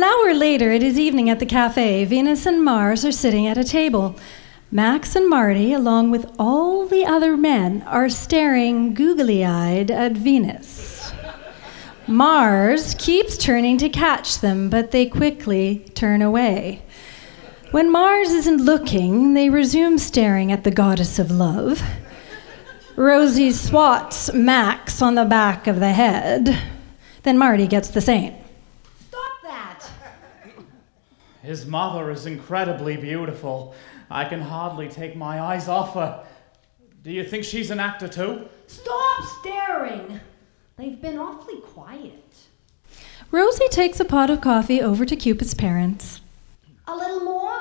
An hour later, it is evening at the cafe. Venus and Mars are sitting at a table. Max and Marty, along with all the other men, are staring googly-eyed at Venus. Mars keeps turning to catch them, but they quickly turn away. When Mars isn't looking, they resume staring at the goddess of love. Rosie swats Max on the back of the head. Then Marty gets the same. Stop that! His mother is incredibly beautiful. I can hardly take my eyes off her. Do you think she's an actor too? Stop staring! They've been awfully quiet. Rosie takes a pot of coffee over to Cupid's parents. A little more?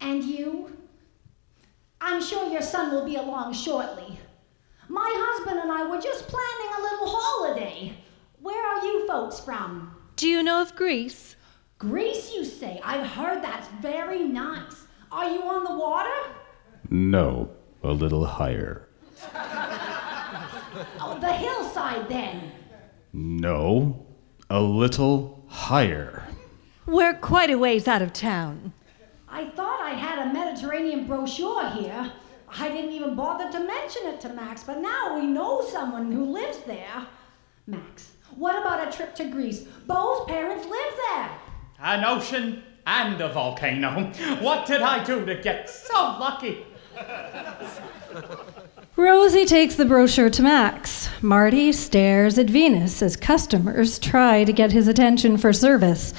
And you? I'm sure your son will be along shortly. My husband and I were just planning a little holiday. Where are you folks from? Do you know of Greece? Greece, you say? I've heard that's very nice. Are you on the water? No, a little higher. Oh, the hillside then. No, a little higher. We're quite a ways out of town. I thought I had a Mediterranean brochure here. I didn't even bother to mention it to Max, but now we know someone who lives there. Max, what about a trip to Greece? Beau's parents live there. An ocean and a volcano. What did I do to get so lucky? Rosie takes the brochure to Max. Marty stares at Venus as customers try to get his attention for service.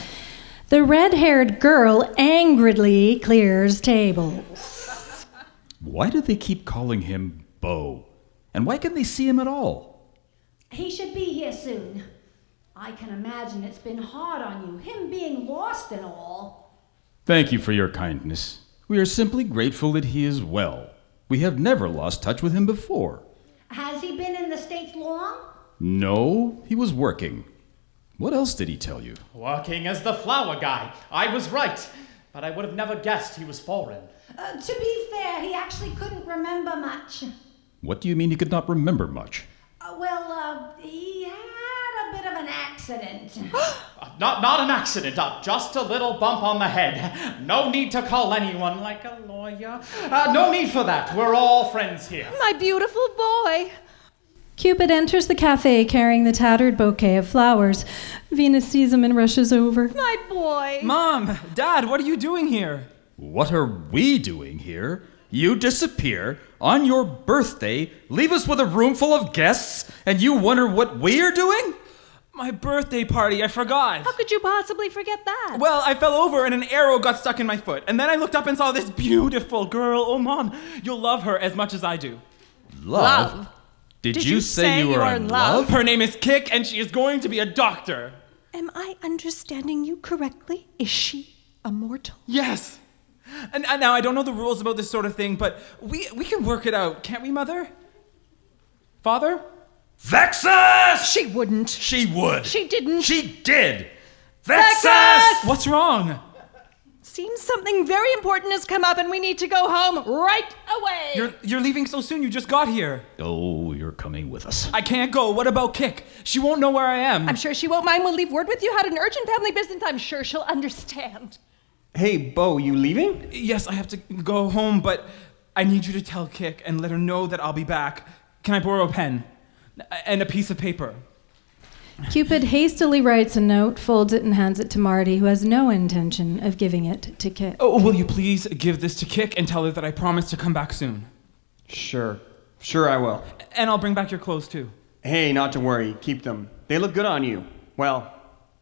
The red-haired girl angrily clears tables. Why do they keep calling him Beau? And why can they see him at all? He should be here soon. I can imagine it's been hard on you, him being lost and all. Thank you for your kindness. We are simply grateful that he is well. We have never lost touch with him before. Has he been in the States long? No, he was working. What else did he tell you? Working as the flower guy. I was right, but I would have never guessed he was foreign. To be fair, he actually couldn't remember much. What do you mean he could not remember much? He had a bit of an accident. Not an accident, just a little bump on the head. No need to call anyone like a lawyer. No need for that. We're all friends here. My beautiful boy. Cupid enters the cafe carrying the tattered bouquet of flowers. Venus sees him and rushes over. My boy. Mom, Dad, what are you doing here? What are we doing here? You disappear on your birthday, leave us with a room full of guests, and you wonder what we're doing? My birthday party, I forgot. How could you possibly forget that? Well, I fell over and an arrow got stuck in my foot. And then I looked up and saw this beautiful girl. Oh, Mom, you'll love her as much as I do. Love? Did you say you were in love? Her name is Kik, and she is going to be a doctor. Am I understanding you correctly? Is she a mortal? Yes. And now, I don't know the rules about this sort of thing, but we can work it out, can't we, Mother? Father? Vexus! She wouldn't. She would. She didn't. She did. Vexus! What's wrong? Seems something very important has come up and we need to go home right away. You're leaving so soon, you just got here. Oh, you're coming with us. I can't go. What about Kik? She won't know where I am. I'm sure she won't mind. We'll leave word with you. Had an urgent family business. I'm sure she'll understand. Hey, Beau, you leaving? Yes, I have to go home, but I need you to tell Kik and let her know that I'll be back. Can I borrow a pen? And a piece of paper? Cupid hastily writes a note, folds it, and hands it to Marty, who has no intention of giving it to Kik. Oh, will you please give this to Kik and tell her that I promise to come back soon? Sure I will. And I'll bring back your clothes too. Hey, not to worry, keep them. They look good on you. Well,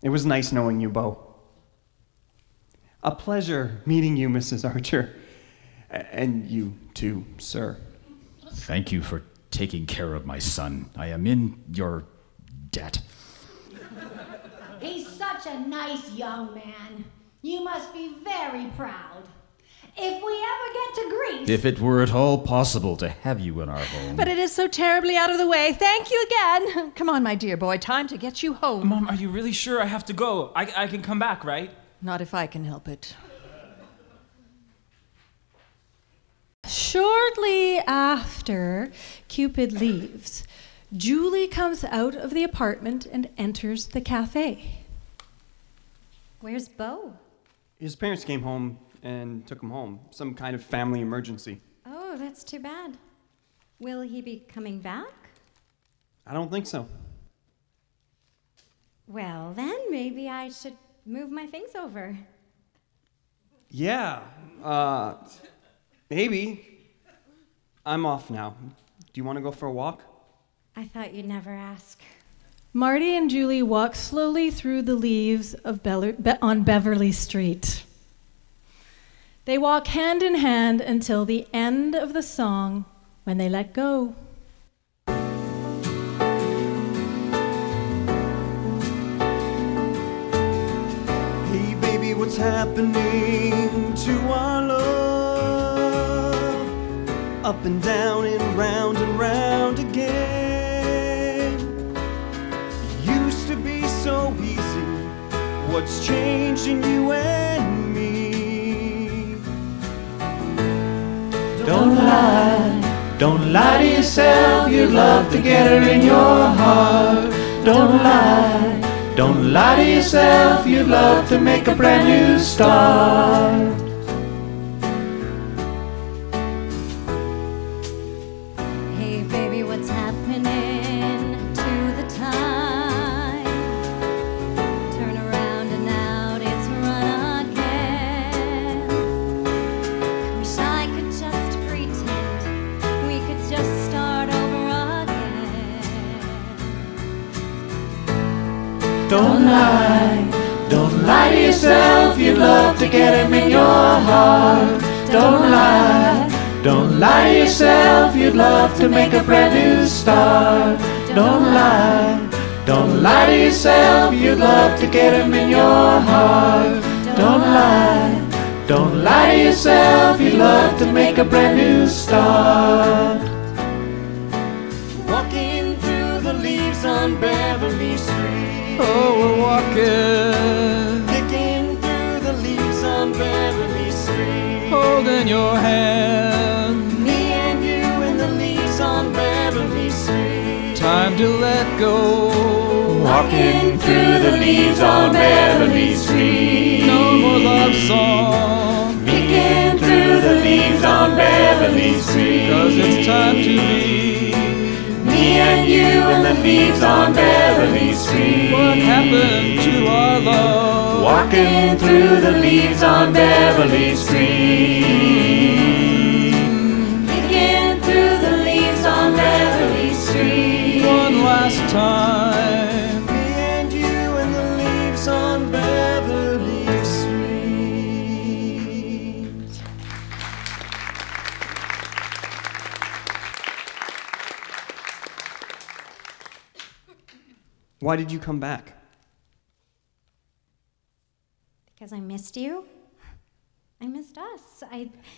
it was nice knowing you, Beau. A pleasure meeting you, Mrs. Archer. And you too, sir. Thank you for taking care of my son. I am in your debt. He's such a nice young man. You must be very proud. If we ever get to Greece... If it were at all possible to have you in our home. But it is so terribly out of the way. Thank you again. Come on, my dear boy. Time to get you home. Mom, are you really sure I have to go? I can come back, right? Not if I can help it. Shortly after Cupid leaves, Julie comes out of the apartment and enters the cafe. Where's Bo? His parents came home and took him home. Some kind of family emergency. Oh, that's too bad. Will he be coming back? I don't think so. Well, then maybe I should move my things over. Yeah, maybe. I'm off now. Do you want to go for a walk? I thought you'd never ask. Marty and Julie walk slowly through the leaves of on Beverly Street. They walk hand in hand until the end of the song, when they let go. Hey baby, what's happening to our love? Up and down and round again. Used to be so easy. What's changed in you and me? Don't lie to yourself, you'd love to get her in your heart. Don't lie to yourself, you'd love to make a brand new start. Hey baby, what's happening to the time? Turn around and out, it's run again. Wish I could just pretend we could just start over again. Don't lie to yourself, you'd love to get him in your heart. Don't lie to yourself, you'd love to make a brand new start. Don't lie to yourself, you'd love to get him in your heart. Don't lie to yourself, you'd love to make a brand new start. Walking through the leaves on Beverly Street. Oh, we're walking, Picking through the leaves on Beverly Street. holding your hand. Me and you in the leaves on Beverly Street. Time to let go. Walking through the leaves on Beverly Street. No more love song, Peeking through the leaves on Beverly Street. 'cause it's time to be. Me and you in the leaves on Beverly Street. What happened to our love? Walking through the leaves on Beverly Street. Picking through the leaves on Beverly Street. One last time. Me and you in the leaves on Beverly Street. Why did you come back? Because I missed you. I missed us.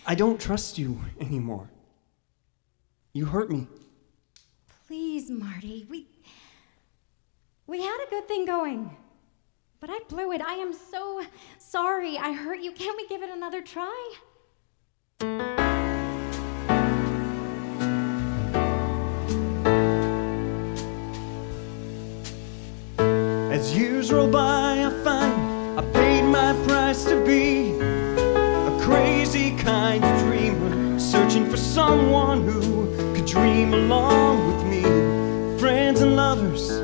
I don't trust you anymore. You hurt me. Please, Marty. We had a good thing going. But I blew it. I am so sorry. I hurt you. Can't we give it another try? As years roll by, I find I paid my price to be a crazy kind of dreamer, searching for someone who could dream along with me. Friends and lovers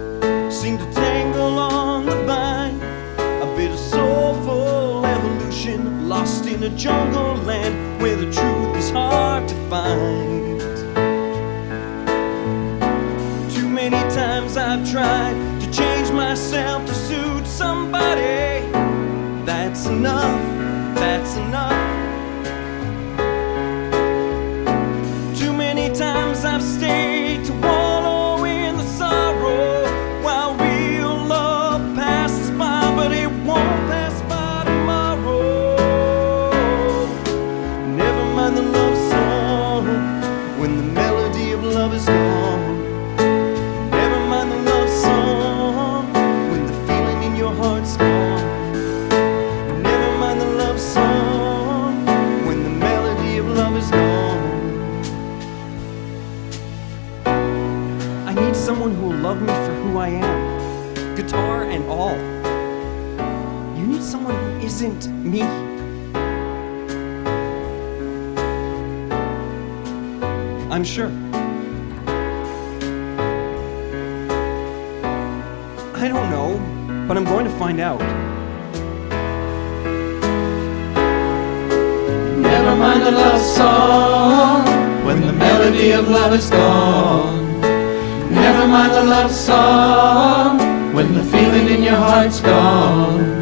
seem to tangle on the vine, a bit of soulful evolution, lost in a jungle land where the truth is hard to find. Too many times I've tried to change myself to suit somebody. That's enough, that's enough. Too many times I've stayed to wallow in the sorrow while real love passes by, but it won't pass by tomorrow. Never mind the love song when the melody of love is gone. Never mind the love song when the feeling in your heart's gone. Never mind the love song when the melody of love is gone. I need someone who will love me for who I am, guitar and all. You You need someone who isn't me. I'm sure. I don't know, but I'm going to find out. Never mind the love song when the melody of love is gone. Never mind the love song when the feeling in your heart's gone.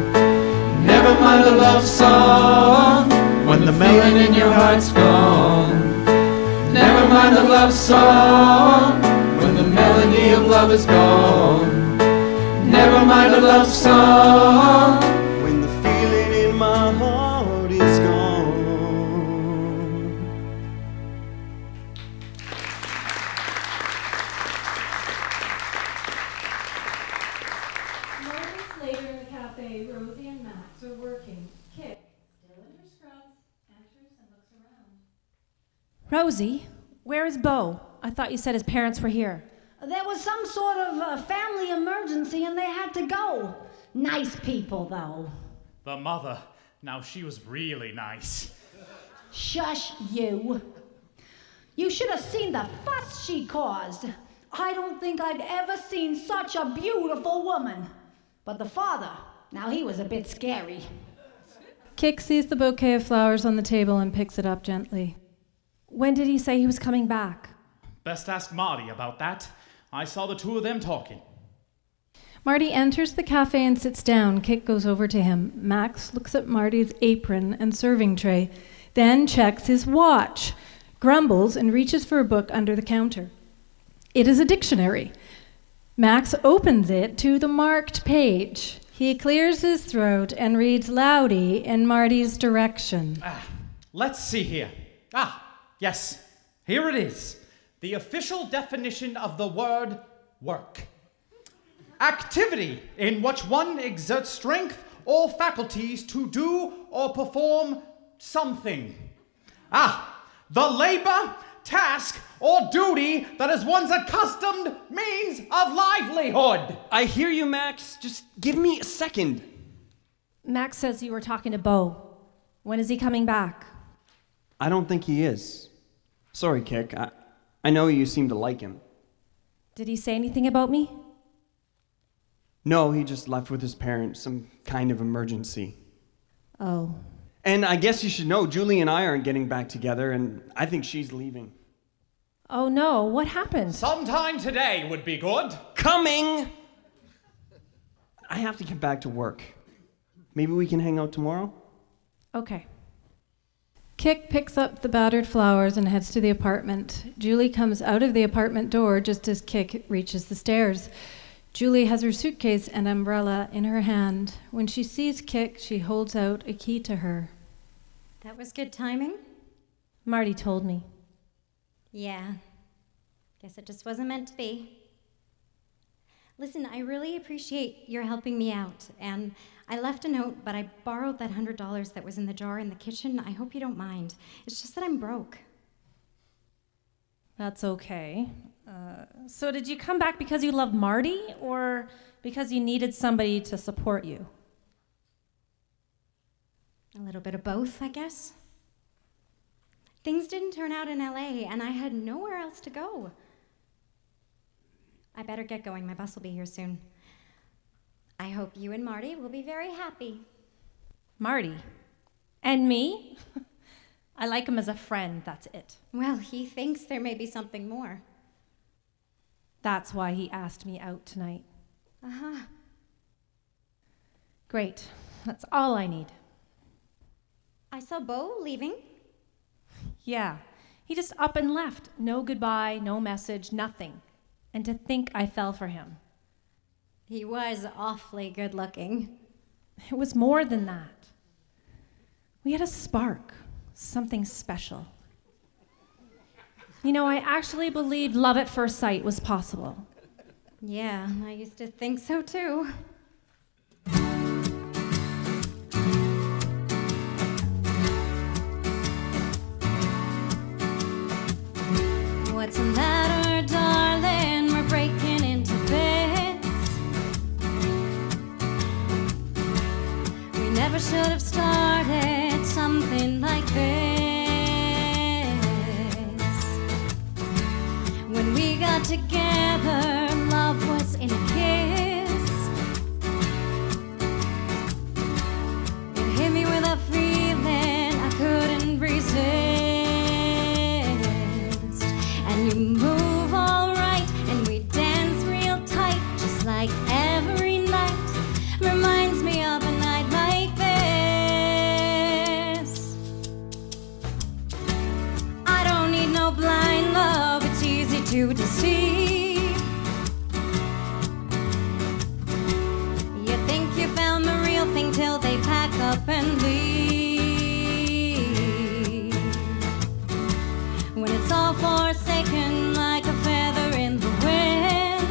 Never mind the love song when the feeling in your heart's gone. Never mind the love song when the melody of love is gone. Never mind the love song When the feeling in my heart is gone. Moments later in the cafe, Rosie and Max are working. Kit, still in her scrubs, enters and looks around. Rosie, where is Bo? I thought you said his parents were here. There was some sort of family emergency and they had to go. Nice people, though. The mother. Now, she was really nice. Shush, you. You should have seen the fuss she caused. I don't think I'd ever seen such a beautiful woman. But the father, now he was a bit scary. Kik sees the bouquet of flowers on the table and picks it up gently. When did he say he was coming back? Best ask Marty about that. I saw the two of them talking. Marty enters the cafe and sits down. Kik goes over to him. Max looks at Marty's apron and serving tray, then checks his watch, grumbles, and reaches for a book under the counter. It is a dictionary. Max opens it to the marked page. He clears his throat and reads loudly in Marty's direction. Let's see here. Yes, here it is. The official definition of the word work. Activity in which one exerts strength or faculties to do or perform something. The labor, task, or duty that is one's accustomed means of livelihood. I hear you, Max. Just give me a second. Max says you were talking to Bo. When is he coming back? I don't think he is. Sorry, Kik. I know you seem to like him. Did he say anything about me? No, he just left with his parents, some kind of emergency. Oh. And I guess you should know, Julie and I aren't getting back together, and I think she's leaving. Oh no, what happened? Sometime today would be good. Coming! I have to get back to work. Maybe we can hang out tomorrow? Okay. Kik picks up the battered flowers and heads to the apartment. Julie comes out of the apartment door just as Kik reaches the stairs. Julie has her suitcase and umbrella in her hand. When she sees Kik, she holds out a key to her. That was good timing. Marty told me. Yeah. Guess it just wasn't meant to be. Listen, I really appreciate your helping me out. And I left a note, but I borrowed that $100 that was in the jar in the kitchen. I hope you don't mind. It's just that I'm broke. That's okay. So did you come back because you love Marty, or because you needed somebody to support you? A little bit of both, I guess. Things didn't turn out in LA, and I had nowhere else to go. I better get going. My bus will be here soon. I hope you and Marty will be very happy. Marty? And me? I like him as a friend, that's it. Well, he thinks there may be something more. That's why he asked me out tonight. Uh-huh. Great. That's all I need. I saw Bo leaving. Yeah. He just up and left. No goodbye, no message, nothing. And to think I fell for him. He was awfully good looking. It was more than that. We had a spark, something special. You know, I actually believed love at first sight was possible. Yeah, I used to think so too. What's the matter, darling? We're breaking into bits. together, love was in a kiss. It hit me with a feeling I couldn't resist. And you move all right, and we dance real tight, just like every night. Reminds me of a night like this. I don't need no blind love, it's easy to deceive. You think you found the real thing till they pack up and leave. When it's all forsaken like a feather in the wind.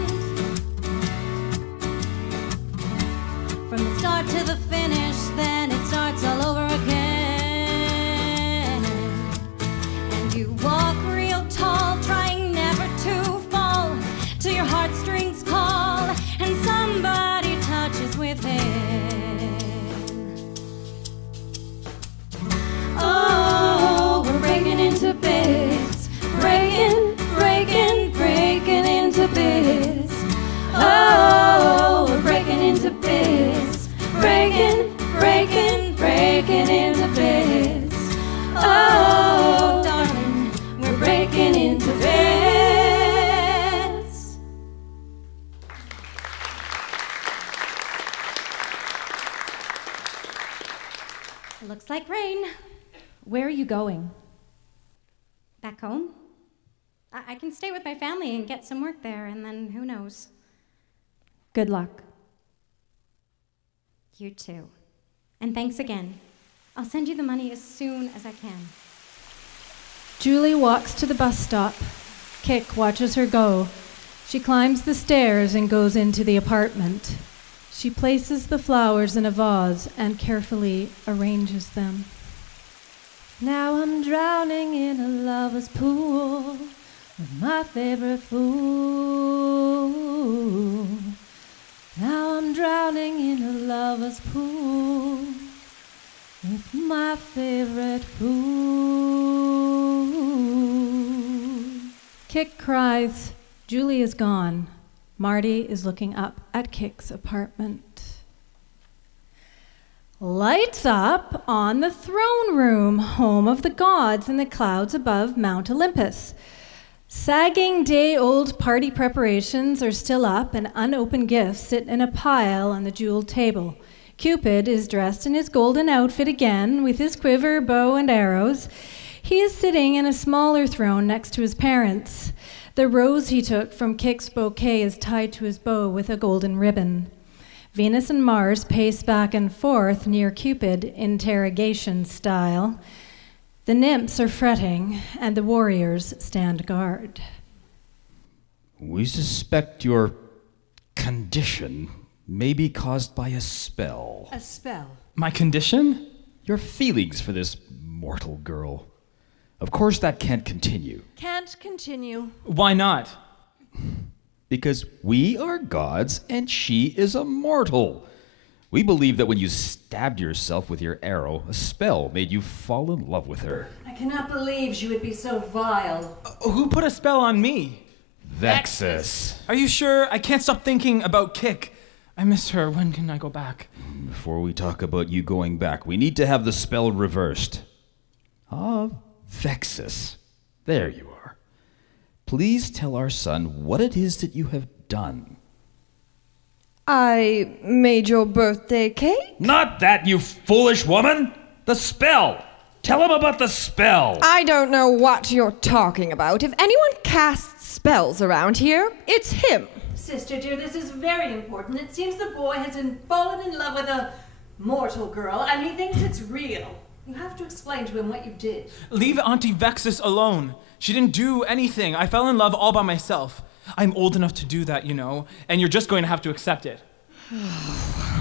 From the start to the finish, then it starts all over again. And you walk real tall, trying never to fall, till your heartstrings call and somebody touches within. Oh, we're breaking into bits, breaking, breaking, breaking into bits. Oh, we're breaking into bits, breaking, breaking, breaking into bits. Oh, darling, we're breaking into bits. It looks like rain. Where are you going? Back home? I can stay with my family and get some work there, and then who knows? Good luck. You too. And thanks again. I'll send you the money as soon as I can. Julie walks to the bus stop. Kik watches her go. She climbs the stairs and goes into the apartment. She places the flowers in a vase and carefully arranges them. Now I'm drowning in a lover's pool with my favorite fool. Now I'm drowning in a lover's pool with my favorite fool. Kik cries. Julie is gone. Marty is looking up at Kik's apartment. Lights up on the throne room, home of the gods in the clouds above Mount Olympus. Sagging day-old party preparations are still up, and unopened gifts sit in a pile on the jeweled table. Cupid is dressed in his golden outfit again, with his quiver, bow, and arrows. He is sitting in a smaller throne next to his parents. The rose he took from Kik's bouquet is tied to his bow with a golden ribbon. Venus and Mars pace back and forth near Cupid, interrogation style. The nymphs are fretting, and the warriors stand guard. We suspect your condition may be caused by a spell. A spell? My condition? Your feelings for this mortal girl. Of course that can't continue. Can't continue. Why not? Because we are gods and she is a mortal. We believe that when you stabbed yourself with your arrow, a spell made you fall in love with her. I cannot believe she would be so vile. Who put a spell on me? Vexus. Are you sure? I can't stop thinking about Kik. I miss her. When can I go back? Before we talk about you going back, we need to have the spell reversed. Ah, Vexus. There you are. Please tell our son what it is that you have done. I made your birthday cake? Not that, you foolish woman! The spell! Tell him about the spell! I don't know what you're talking about. If anyone casts spells around here, it's him. Sister dear, this is very important. It seems the boy has fallen in love with a mortal girl, and he thinks it's real. You have to explain to him what you did. Leave Auntie Vexus alone. She didn't do anything. I fell in love all by myself. I'm old enough to do that, you know, and you're just going to have to accept it.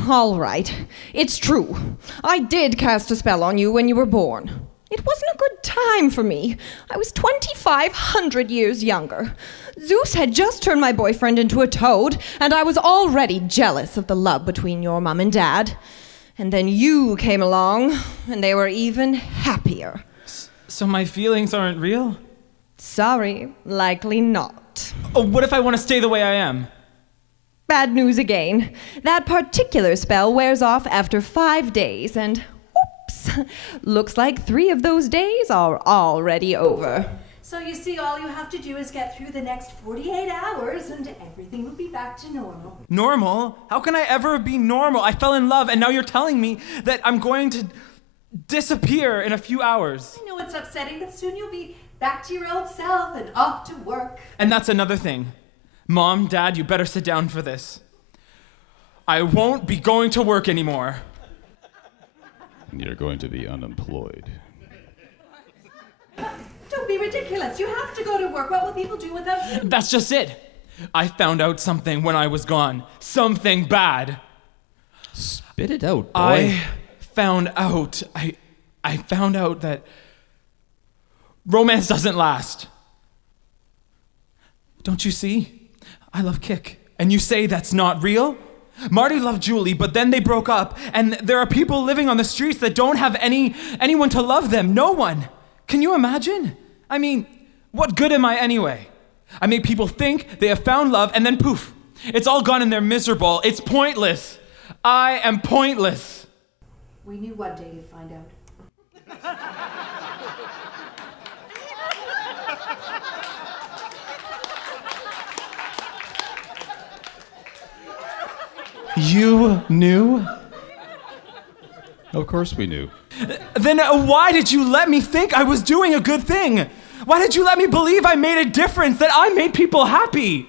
All right. It's true. I did cast a spell on you when you were born. It wasn't a good time for me. I was 2,500 years younger. Zeus had just turned my boyfriend into a toad, and I was already jealous of the love between your mom and dad. And then you came along, and they were even happier. So my feelings aren't real? Sorry, likely not. Oh, what if I want to stay the way I am? Bad news again. That particular spell wears off after 5 days, and oops, looks like 3 of those days are already over. So you see, all you have to do is get through the next 48 hours and everything will be back to normal. Normal? How can I ever be normal? I fell in love and now you're telling me that I'm going to disappear in a few hours. I know it's upsetting, but soon you'll be back to your old self and off to work. And that's another thing. Mom, Dad, you better sit down for this. I won't be going to work anymore. You're going to be unemployed. Don't be ridiculous. You have to go to work. What will people do without you? That's just it. I found out something when I was gone. Something bad. Spit it out, boy. I found out that romance doesn't last. Don't you see? I love Kik. And you say that's not real? Marty loved Julie, but then they broke up, and there are people living on the streets that don't have anyone to love them. No one. Can you imagine? I mean, what good am I anyway? I make people think they have found love, and then poof. It's all gone and they're miserable. It's pointless. I am pointless. We knew one day you'd find out. You knew? Of course we knew. Then why did you let me think I was doing a good thing? Why did you let me believe I made a difference, that I made people happy?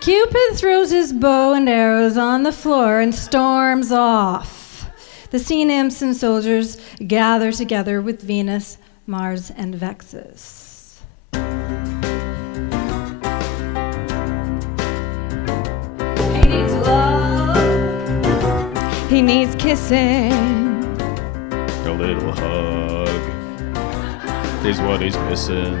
Cupid throws his bow and arrows on the floor and storms off. The sea nymphs and soldiers gather together with Venus, Mars, and Vexus. He needs love. He needs kissing. A little hug is what he's missing.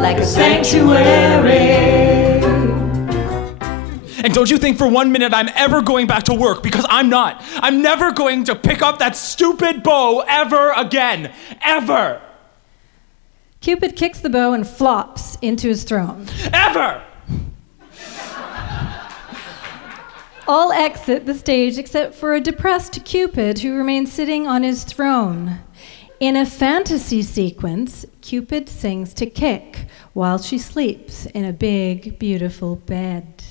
Like a sanctuary. And don't you think for 1 minute I'm ever going back to work, because I'm not. I'm never going to pick up that stupid bow ever again. Ever. Cupid kicks the bow and flops into his throne. Ever. All exit the stage except for a depressed Cupid who remains sitting on his throne. In a fantasy sequence, Cupid sings to Kik while she sleeps in a big, beautiful bed.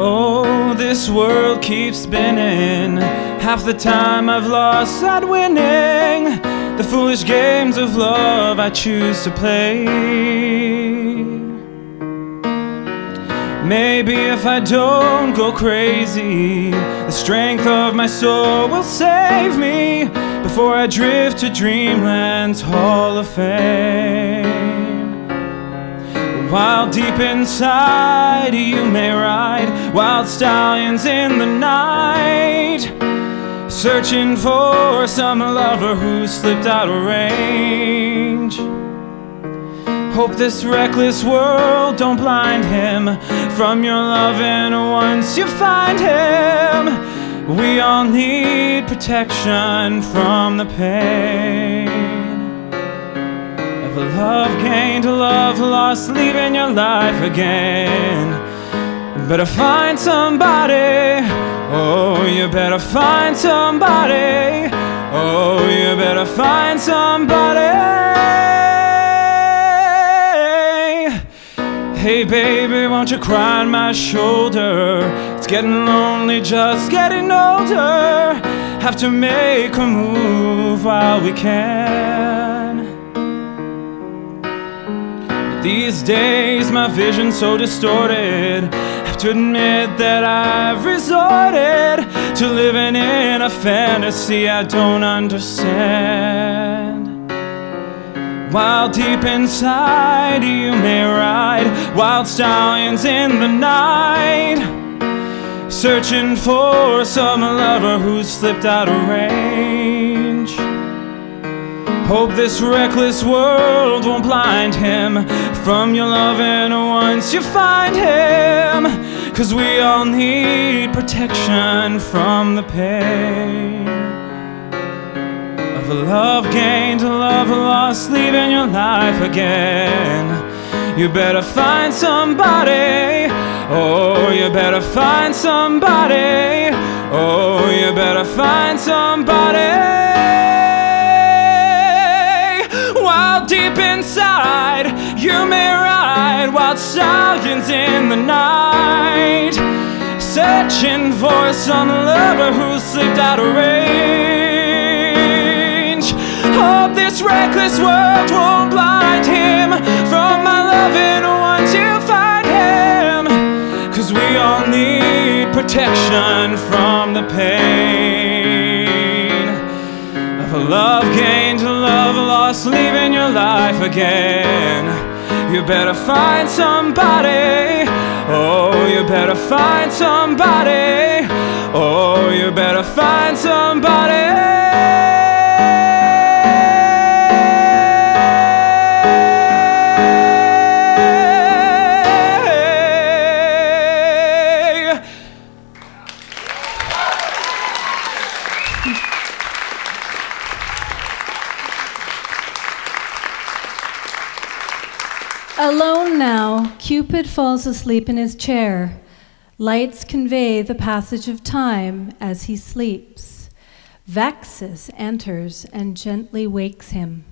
Oh, this world keeps spinning. Half the time I've lost at winning. The foolish games of love I choose to play. Maybe if I don't go crazy, the strength of my soul will save me before I drift to dreamland's Hall of Fame. While deep inside you may ride wild stallions in the night, searching for some lover who slipped out of range. Hope this reckless world don't blind him from your loving once you find him. We all need protection from the pain of a love gained, a love lost, leaving your life again. Better find somebody. Oh, you better find somebody. Oh, you better find somebody. Hey baby, won't you cry on my shoulder? It's getting lonely, just getting older. Have to make a move while we can. But these days my vision's so distorted, to admit that I've resorted to living in a fantasy I don't understand. While deep inside you may ride wild stallions in the night, searching for some lover who's slipped out of range. Hope this reckless world won't blind him from your loving once you find him. 'Cause we all need protection from the pain of a love gained, a love lost, leaving your life again. You better find somebody. Oh, you better find somebody. Oh, you better find somebody. While deep inside, you may ride wild stallions in the night, searching for some lover who slipped out of range. Hope this reckless world won't blind him from my loving once you find him. 'Cause we all need protection from the pain of a love gained, a love lost, leaving your life again. You better find somebody. Oh, you better find somebody. Oh, you better find somebody. Alone now, Cupid falls asleep in his chair. Lights convey the passage of time as he sleeps. Vexus enters and gently wakes him.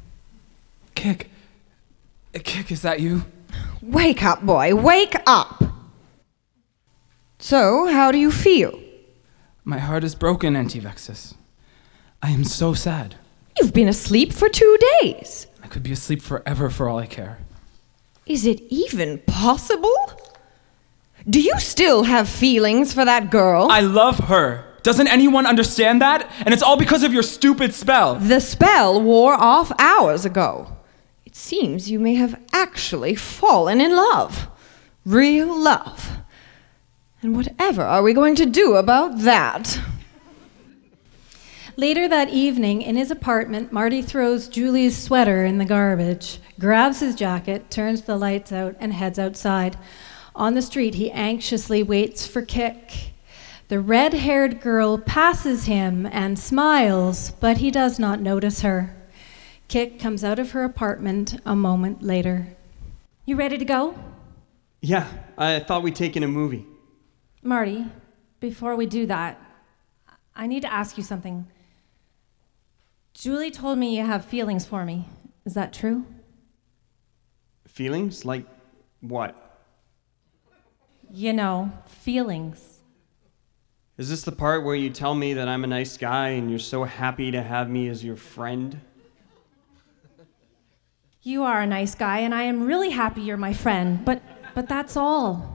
Kick, is that you? Wake up, boy, wake up! So, how do you feel? My heart is broken, Auntie Vexus. I am so sad. You've been asleep for 2 days. I could be asleep forever for all I care. Is it even possible? Do you still have feelings for that girl? I love her. Doesn't anyone understand that? And it's all because of your stupid spell. The spell wore off hours ago. It seems you may have actually fallen in love. Real love. And whatever are we going to do about that? Later that evening, in his apartment, Marty throws Julie's sweater in the garbage, grabs his jacket, turns the lights out, and heads outside. On the street, he anxiously waits for Kick. The red-haired girl passes him and smiles, but he does not notice her. Kick comes out of her apartment a moment later. You ready to go? Yeah, I thought we'd take in a movie. Marty, before we do that, I need to ask you something. Julie told me you have feelings for me. Is that true? Feelings? Like what? You know, feelings. Is this the part where you tell me that I'm a nice guy and you're so happy to have me as your friend? You are a nice guy, and I am really happy you're my friend, but that's all.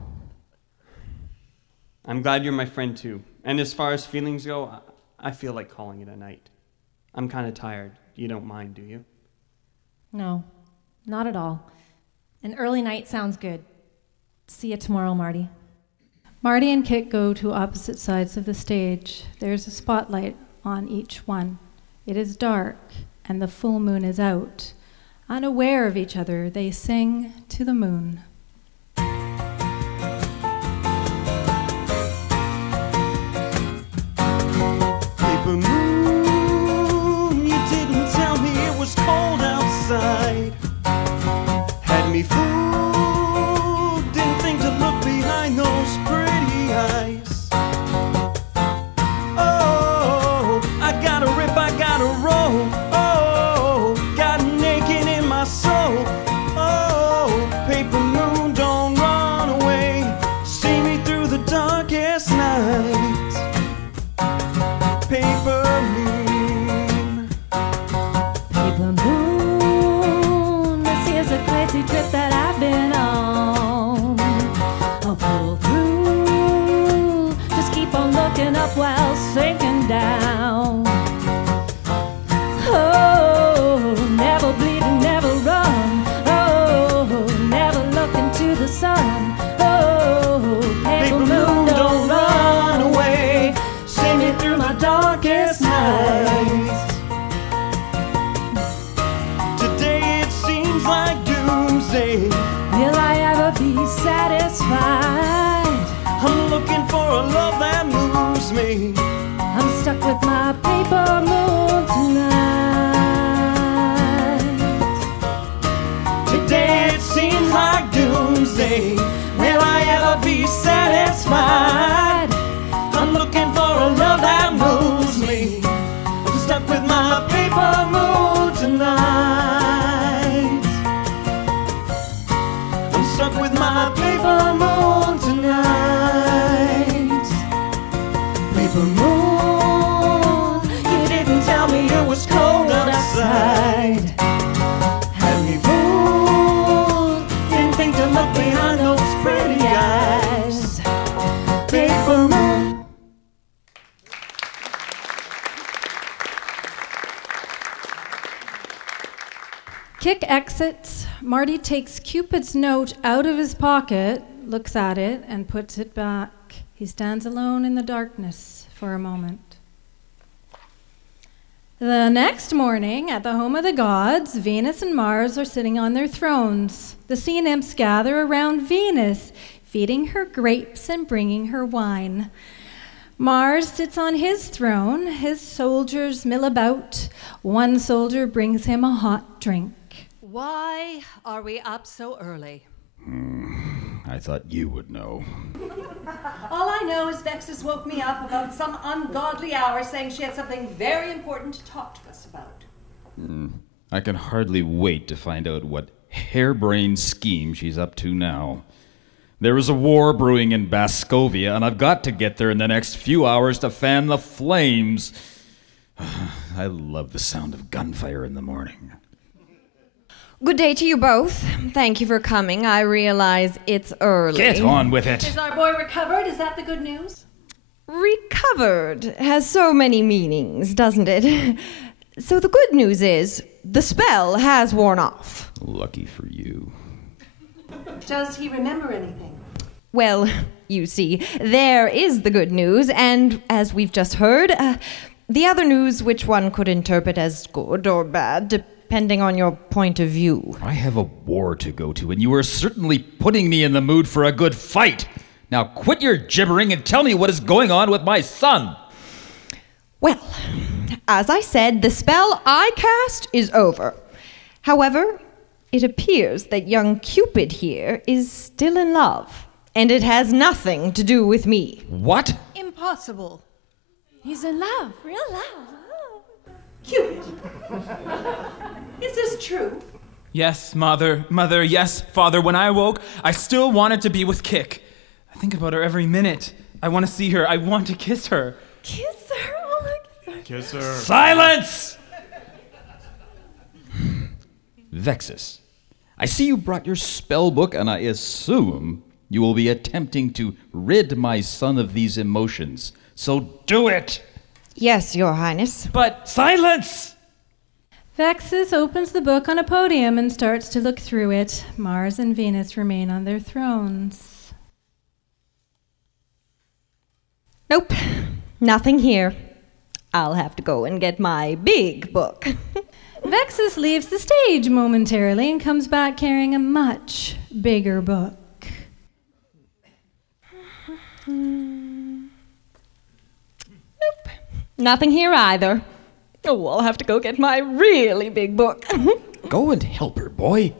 I'm glad you're my friend too. And as far as feelings go, I feel like calling it a night. I'm kind of tired. You don't mind, do you? No, not at all. An early night sounds good. See you tomorrow, Marty. Marty and Kit go to opposite sides of the stage. There's a spotlight on each one. It is dark, and the full moon is out. Unaware of each other, they sing to the moon. Paper moon, you didn't tell me it was cold outside. Had me fooled, didn't think to look behind those pretty eyes. Oh, I gotta rip, I gotta roll. Oh, got naked in my soul. Oh, paper moon. stuck with my paper moon tonight. I'm stuck with my paper moon tonight. Paper moon, you didn't tell me it was cold outside. Had me fooled, didn't think to look behind those pretty eyes. Paper moon. Kick exits. Marty takes Cupid's note out of his pocket, looks at it, and puts it back. He stands alone in the darkness for a moment. The next morning, at the home of the gods, Venus and Mars are sitting on their thrones. The sea nymphs gather around Venus, feeding her grapes and bringing her wine. Mars sits on his throne. His soldiers mill about. One soldier brings him a hot drink. Why are we up so early? I thought you would know. All I know is Vexus woke me up about some ungodly hour saying she had something very important to talk to us about. I can hardly wait to find out what harebrained scheme she's up to now. There is a war brewing in Bascovia, and I've got to get there in the next few hours to fan the flames. I love the sound of gunfire in the morning. Good day to you both. Thank you for coming. I realize it's early. Get on with it. Is our boy recovered? Is that the good news? Recovered has so many meanings, doesn't it? So the good news is the spell has worn off. Lucky for you. Does he remember anything? Well, you see, there is the good news, and as we've just heard, the other news which one could interpret as good or bad, depending on your point of view. I have a war to go to, and you are certainly putting me in the mood for a good fight. Now quit your gibbering and tell me what is going on with my son. Well, as I said, the spell I cast is over. However, it appears that young Cupid here is still in love, and it has nothing to do with me. What? Impossible. He's in love, real love. Cupid. Is this true? Yes, Mother, yes, Father. When I awoke, I still wanted to be with Kick. I think about her every minute. I want to see her. I want to kiss her. Kiss her, oh my God. Kiss her. Silence! Vexus, I see you brought your spell book, and I assume you will be attempting to rid my son of these emotions. So do it! Yes, Your Highness. But Silence! Vexus opens the book on a podium and starts to look through it. Mars and Venus remain on their thrones. Nope, nothing here. I'll have to go and get my big book. Vexus leaves the stage momentarily and comes back carrying a much bigger book. Nope, nothing here either. Oh, I'll have to go get my really big book. Go and help her, boy.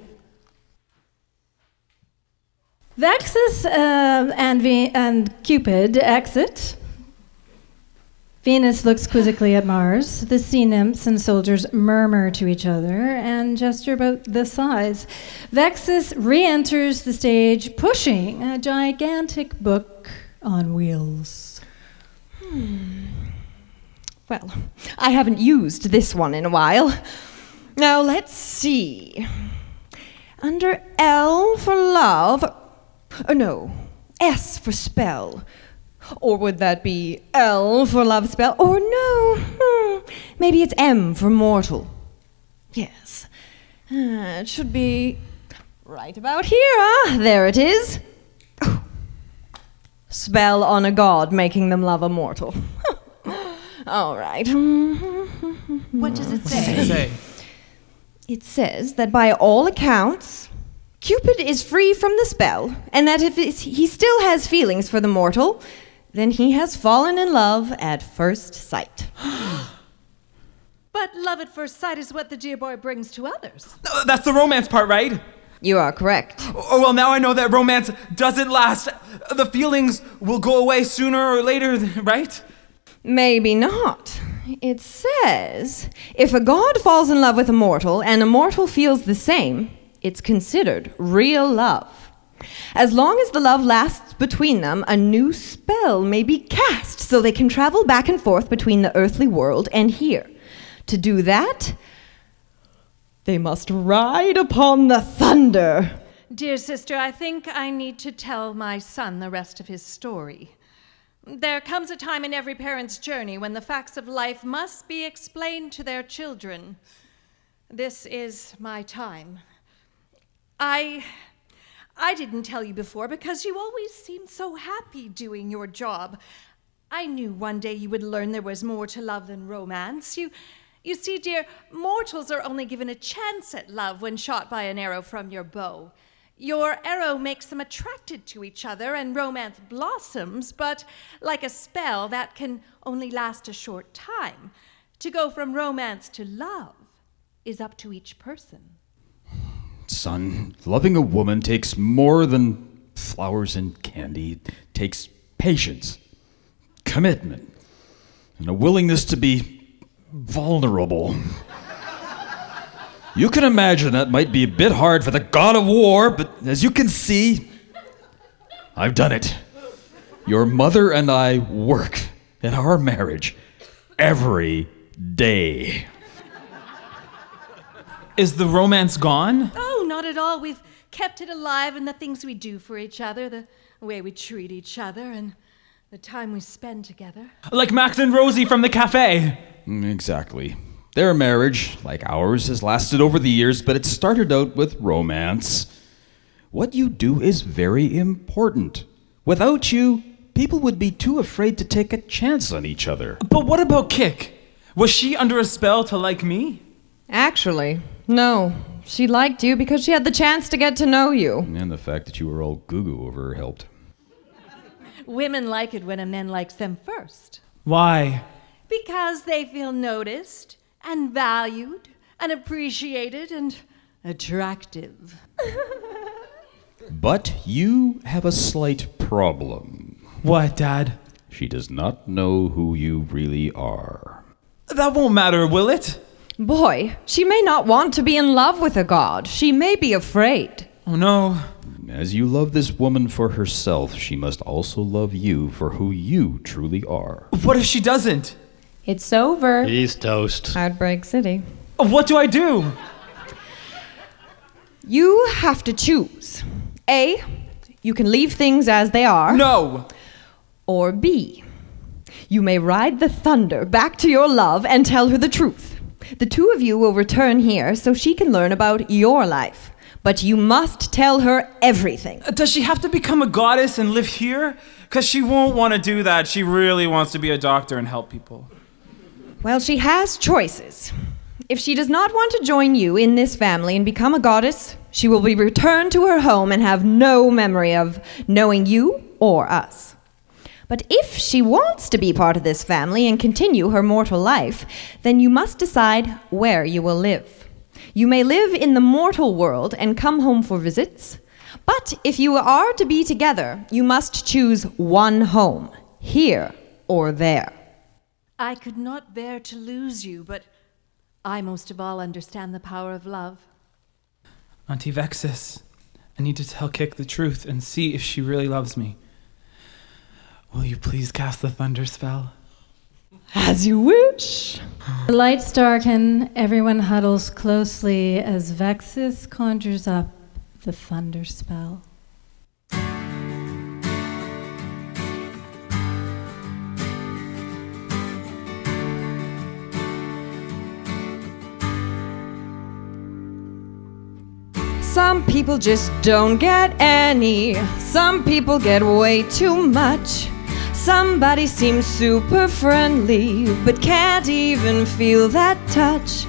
Vexus and Cupid exit. Venus looks quizzically at Mars. The sea nymphs and soldiers murmur to each other and gesture about the size. Vexus re-enters the stage, pushing a gigantic book on wheels. Well, I haven't used this one in a while. Now, let's see. Under L for love, no, S for spell. Or would that be L for love spell? Or no, maybe it's M for mortal. Yes, it should be right about here. There it is. Spell on a god, making them love a mortal. All right. What does it say? It says that by all accounts, Cupid is free from the spell, and that if he still has feelings for the mortal, then he has fallen in love at first sight. But love at first sight is what the dear boy brings to others. That's the romance part, right? You are correct. Oh, well, now I know that romance doesn't last. The feelings will go away sooner or later, right? Maybe not. It says, if a god falls in love with a mortal and a mortal feels the same, it's considered real love. As long as the love lasts between them, a new spell may be cast so they can travel back and forth between the earthly world and here. To do that, they must ride upon the thunder. Dear sister, I think I need to tell my son the rest of his story. There comes a time in every parent's journey when the facts of life must be explained to their children. This is my time. I didn't tell you before because you always seemed so happy doing your job. I knew one day you would learn there was more to love than romance. You see, dear, mortals are only given a chance at love when shot by an arrow from your bow. Your arrow makes them attracted to each other and romance blossoms, but like a spell, that can only last a short time. To go from romance to love is up to each person. Son, loving a woman takes more than flowers and candy. It takes patience, commitment, and a willingness to be vulnerable. You can imagine that might be a bit hard for the god of war, but as you can see, I've done it. Your mother and I work at our marriage every day. Is the romance gone? Oh, not at all. We've kept it alive in the things we do for each other, the way we treat each other, and the time we spend together. Like Max and Rosie from the cafe. Exactly. Their marriage, like ours, has lasted over the years, but it started out with romance. What you do is very important. Without you, people would be too afraid to take a chance on each other. But what about Kik? Was she under a spell to like me? Actually, no. She liked you because she had the chance to get to know you. And the fact that you were all goo-goo over her helped. Women like it when a man likes them first. Why? Because they feel noticed and valued and appreciated and attractive. But you have a slight problem. What, Dad? She does not know who you really are. That won't matter, will it? Boy, she may not want to be in love with a god. She may be afraid. Oh, no. As you love this woman for herself, she must also love you for who you truly are. What if she doesn't? It's over. He's toast. Outbreak City. What do I do? You have to choose. A, you can leave things as they are. No. Or B, you may ride the thunder back to your love and tell her the truth. The two of you will return here so she can learn about your life. But you must tell her everything. Does she have to become a goddess and live here? Because she won't want to do that. She really wants to be a doctor and help people. Well, she has choices. If she does not want to join you in this family and become a goddess, she will be returned to her home and have no memory of knowing you or us. But if she wants to be part of this family and continue her mortal life, then you must decide where you will live. You may live in the mortal world and come home for visits, but if you are to be together, you must choose one home, here or there. I could not bear to lose you, but I most of all understand the power of love. Auntie Vexus, I need to tell Kik the truth and see if she really loves me. Will you please cast the thunder spell? As you wish. The lights darken, everyone huddles closely as Vexus conjures up the thunder spell. Some people just don't get any. Some people get way too much. Somebody seems super friendly, but can't even feel that touch.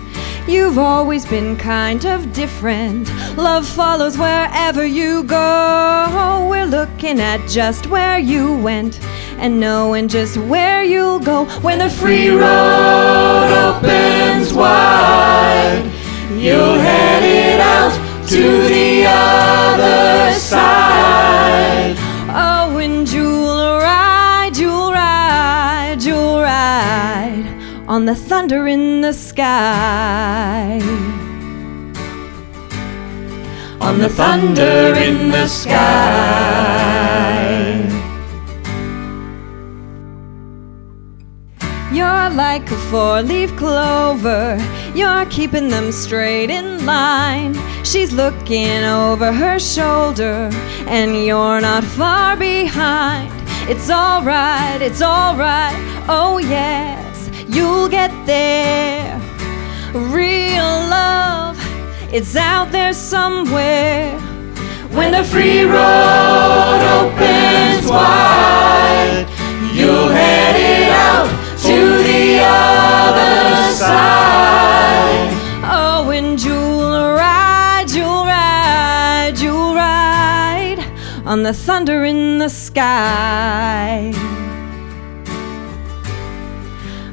You've always been kind of different. Love follows wherever you go. We're looking at just where you went and knowing just where you'll go when the free road opens wide. You'll head it out to the other side. Oh, and you'll ride on on the thunder in the sky. On the thunder in the sky. You're like a four-leaf clover, you're keeping them straight in line. She's looking over her shoulder, and you're not far behind. It's alright, oh yes, you'll get there. Real love, it's out there somewhere. When the free road opens wide, you'll head it out to the other side. Oh, and you'll ride, you'll ride, you'll ride on the thunder in the sky.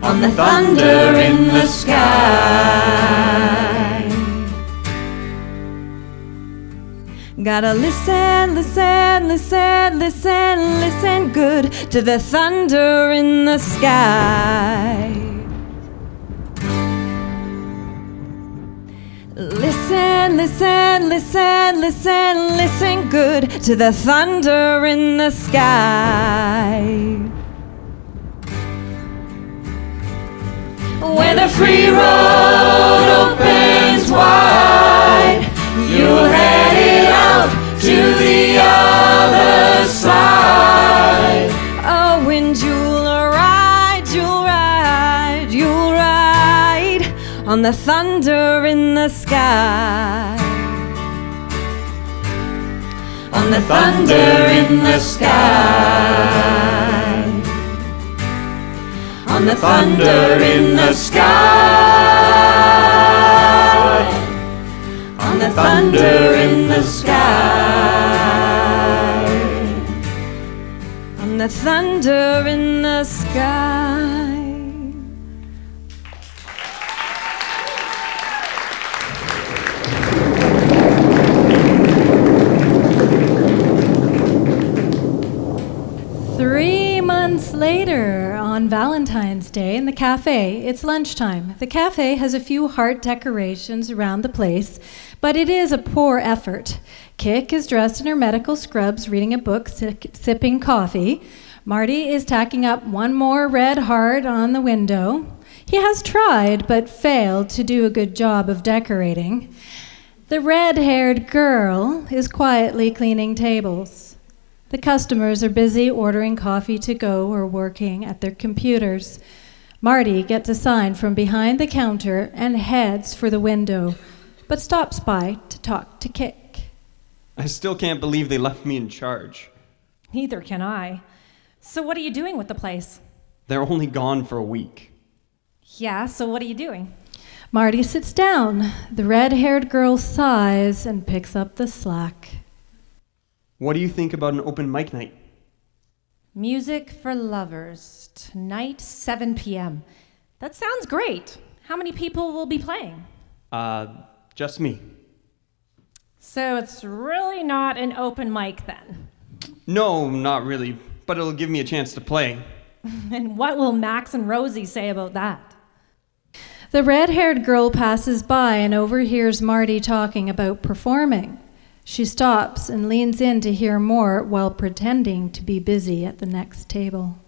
On the thunder in the sky. Gotta listen, listen, listen, listen, listen good to the thunder in the sky. Listen, listen, listen, listen, listen good to the thunder in the sky. When the free road opens wide, you'll head it out to the other side. Oh, and you'll ride, you'll ride, you'll ride on the thunder in the sky. On the thunder in the sky. On the thunder in the sky. On the thunder in the sky. On the thunder in the sky. 3 months later, on Valentine's Day in the cafe, it's lunchtime. The cafe has a few heart decorations around the place, but it is a poor effort. Kik is dressed in her medical scrubs, reading a book, sipping coffee. Marty is tacking up one more red heart on the window. He has tried, but failed to do a good job of decorating. The red-haired girl is quietly cleaning tables. The customers are busy ordering coffee to go or working at their computers. Marty gets a sign from behind the counter and heads for the window, but stops by to talk to Kik. I still can't believe they left me in charge. Neither can I. So what are you doing with the place? They're only gone for a week. Yeah, so what are you doing? Marty sits down. The red-haired girl sighs and picks up the slack. What do you think about an open mic night? Music for lovers, tonight 7 p.m. That sounds great. How many people will be playing? Just me. So it's really not an open mic then? No, not really, but it'll give me a chance to play. And what will Max and Rosie say about that? The red-haired girl passes by and overhears Marty talking about performing. She stops and leans in to hear more while pretending to be busy at the next table.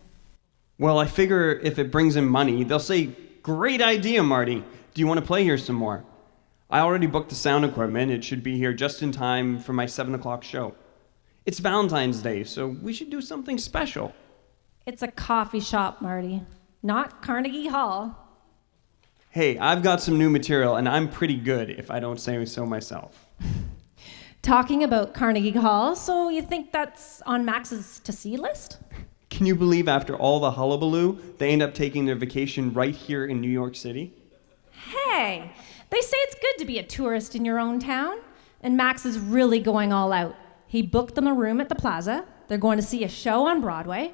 Well, I figure if it brings in money, they'll say, "Great idea, Marty. Do you want to play here some more?" I already booked the sound equipment. It should be here just in time for my 7 o'clock show. It's Valentine's Day, so we should do something special. It's a coffee shop, Marty, not Carnegie Hall. Hey, I've got some new material, and I'm pretty good, if I don't say so myself. Talking about Carnegie Hall, so you think that's on Max's to-see list? Can you believe after all the hullabaloo, they end up taking their vacation right here in New York City? Hey, they say it's good to be a tourist in your own town, and Max is really going all out. He booked them a room at the Plaza. They're going to see a show on Broadway.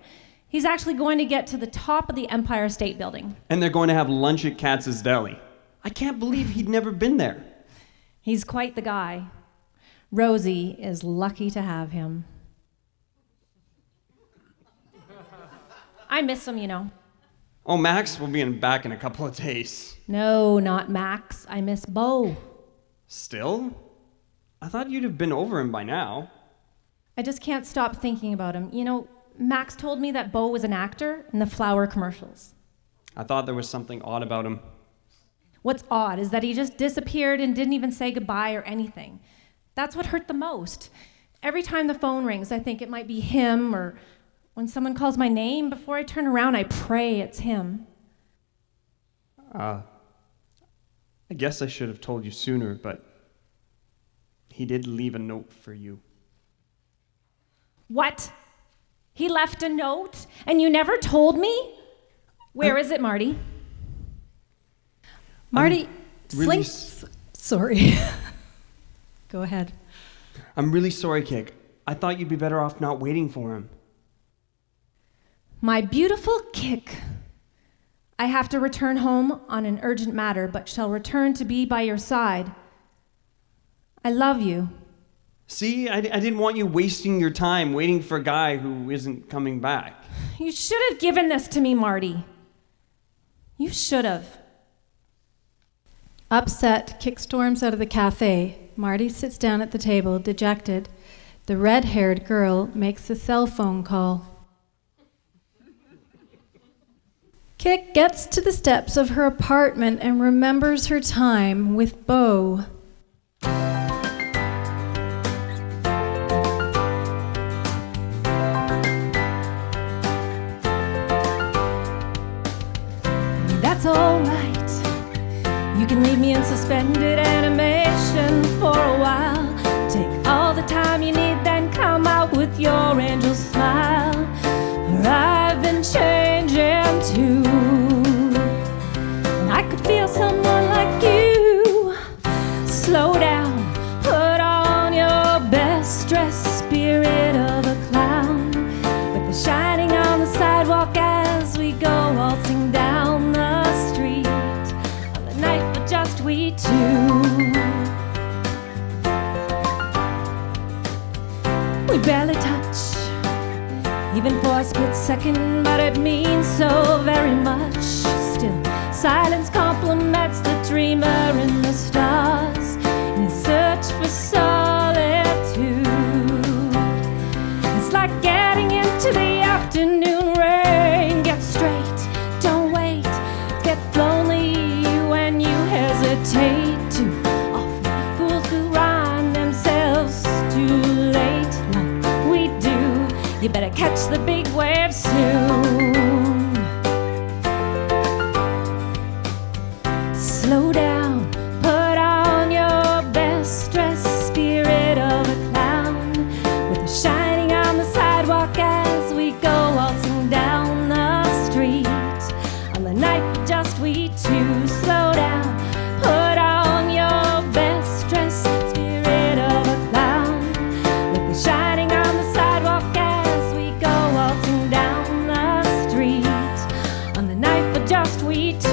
He's actually going to get to the top of the Empire State Building. And they're going to have lunch at Katz's Deli. I can't believe he'd never been there. He's quite the guy. Rosie is lucky to have him. I miss him, you know. Oh, Max will be back in a couple of days. No, not Max. I miss Bo. Still? I thought you'd have been over him by now. I just can't stop thinking about him. You know, Max told me that Bo was an actor in the flower commercials. I thought there was something odd about him. What's odd is that he just disappeared and didn't even say goodbye or anything. That's what hurt the most. Every time the phone rings, I think it might be him, or when someone calls my name, before I turn around, I pray it's him. I guess I should have told you sooner, but he did leave a note for you. What? He left a note and you never told me? Where is it, Marty? Marty, really sorry. Go ahead. I'm really sorry, Kick. I thought you'd be better off not waiting for him. My beautiful Kick. I have to return home on an urgent matter, but shall return to be by your side. I love you. See, I didn't want you wasting your time waiting for a guy who isn't coming back. You should have given this to me, Marty. You should have. Upset, Kick storms out of the cafe. Marty sits down at the table, dejected. The red-haired girl makes a cell phone call. Kick gets to the steps of her apartment and remembers her time with Bo. That's all right. You can leave me in suspended animation for a while. Take all the time you need, then come out with your angel smile. For I've been changing too, and I could feel someone like you. Slow down, put on your best dress, spirit of a clown, with the shining on the sidewalk as we go waltzing down the street on the night for just we two. We barely touch, even for a split second, but it means so very much. Still, silence complements the dreamer in the stars in his search for solitude. It's like getting into the afternoon rain. Get straight, don't wait, get lonely when you hesitate to. Often fools who rhyme themselves too late like we do. You better catch the big wave soon. Slow down, put on your best dress, spirit of a clown, with the shining on the sidewalk as we go waltzing down the street on the night for just we two. Slow down, put on your best dress, spirit of a clown, with the shining on the sidewalk as we go waltzing down the street on the night for just we two.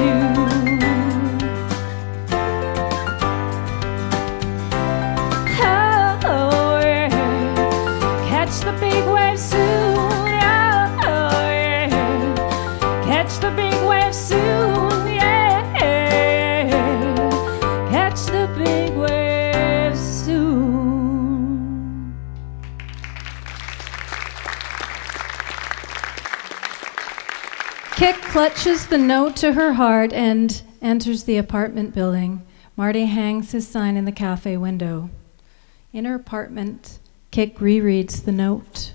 Oh, yeah. Catch the big wave soon. Oh, yeah. Catch the big wave soon. Yeah. Catch the big wave soon. Kick clutches the note to her heart and enters the apartment building. Marty hangs his sign in the cafe window. In her apartment, Kick rereads the note.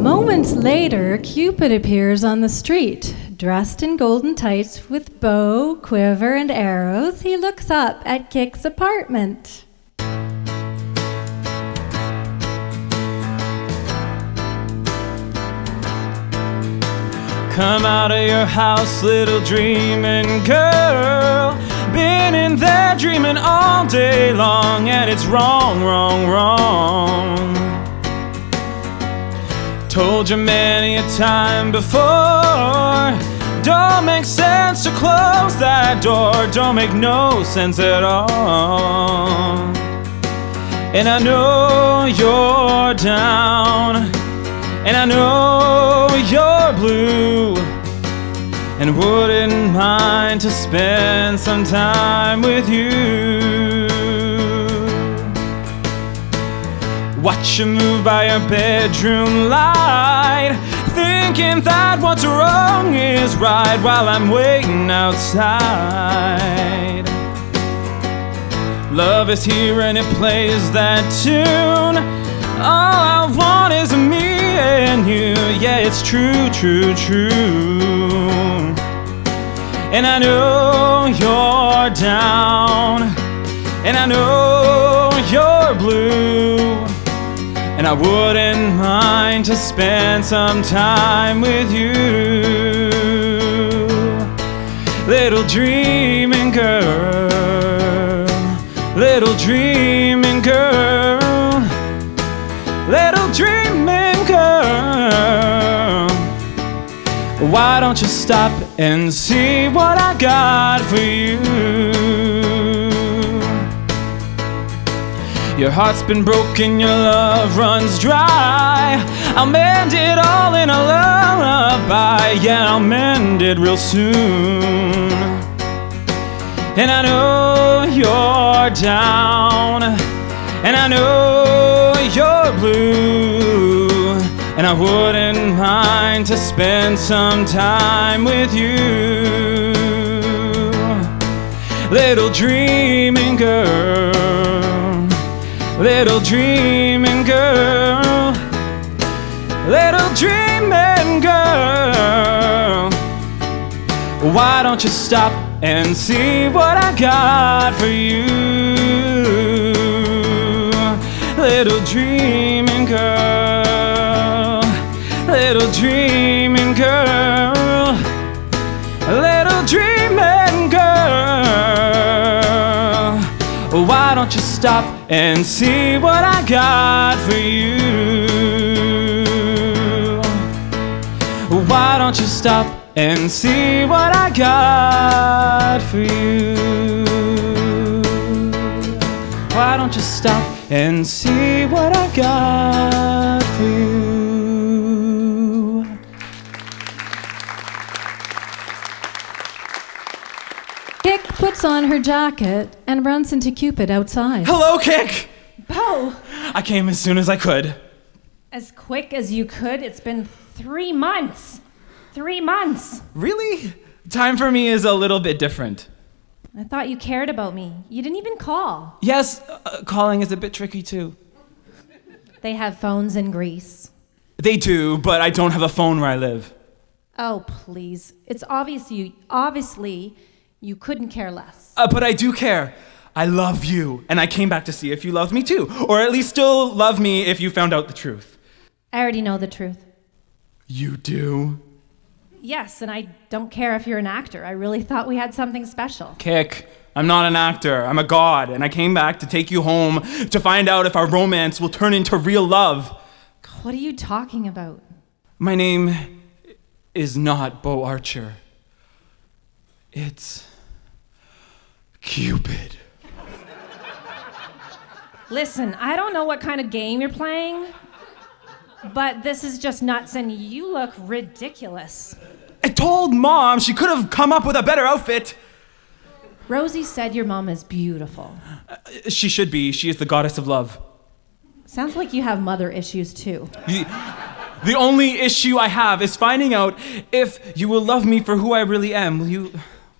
Moments later, Cupid appears on the street. Dressed in golden tights with bow, quiver, and arrows, he looks up at Kick's apartment. Come out of your house, little dreaming girl. Been in there dreaming all day long, and it's wrong, wrong, wrong. Told you many a time before, don't make sense to close that door. Don't make no sense at all. And I know you're down And I know you're blue, and wouldn't mind to spend some time with you. Watch you move by your bedroom light, thinking that what's wrong is right while I'm waiting outside. Love is here and it plays that tune. All I want is me and you. Yeah, it's true, true, true. And I know you're down, and I know you're blue, and I wouldn't mind to spend some time with you. Little dreaming girl, little dreaming girl, little dreaming girl. Why don't you stop and see what I got for you? Your heart's been broken, your love runs dry. I'll mend it all in a lullaby. Yeah, I'll mend it real soon. And I know you're down, and I know you're blue, and I wouldn't mind to spend some time with you. Little dreaming girl, little dreaming girl, little dreaming girl. Why don't you stop and see what I got for you? Little dreaming girl, little dreaming girl, little dreaming girl. Why don't you stop and see what I got for you? Why don't you stop and see what I got for you? Why don't you stop and see what I got for you? Kick puts on her jacket and runs into Cupid outside. Hello, Kick! Bo! I came as soon as I could. As quick as you could? It's been 3 months. 3 months. Really? Time for me is a little bit different. I thought you cared about me. You didn't even call. Yes, calling is a bit tricky too. They have phones in Greece. They do, but I don't have a phone where I live. Oh, please. It's obviously you couldn't care less. But I do care. I love you, and I came back to see if you loved me too, or at least still love me if you found out the truth. I already know the truth. You do? Yes, and I don't care if you're an actor. I really thought we had something special. Kick, I'm not an actor. I'm a god, and I came back to take you home to find out if our romance will turn into real love. What are you talking about? My name is not Bo Archer. It's Cupid. Listen, I don't know what kind of game you're playing, but this is just nuts, and you look ridiculous. I told Mom she could have come up with a better outfit. Rosie said your mom is beautiful. She should be. She is the goddess of love. Sounds like you have mother issues, too. The only issue I have is finding out if you will love me for who I really am. Will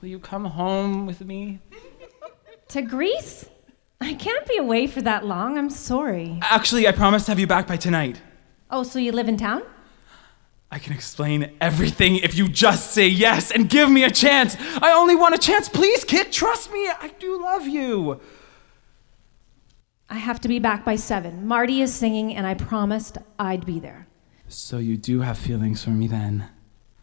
you come home with me? To Greece? I can't be away for that long. I'm sorry. Actually, I promise to have you back by tonight. Oh, so you live in town? I can explain everything if you just say yes and give me a chance. I only want a chance. Please, kid, trust me. I do love you. I have to be back by 7. Marty is singing, and I promised I'd be there. So you do have feelings for me then?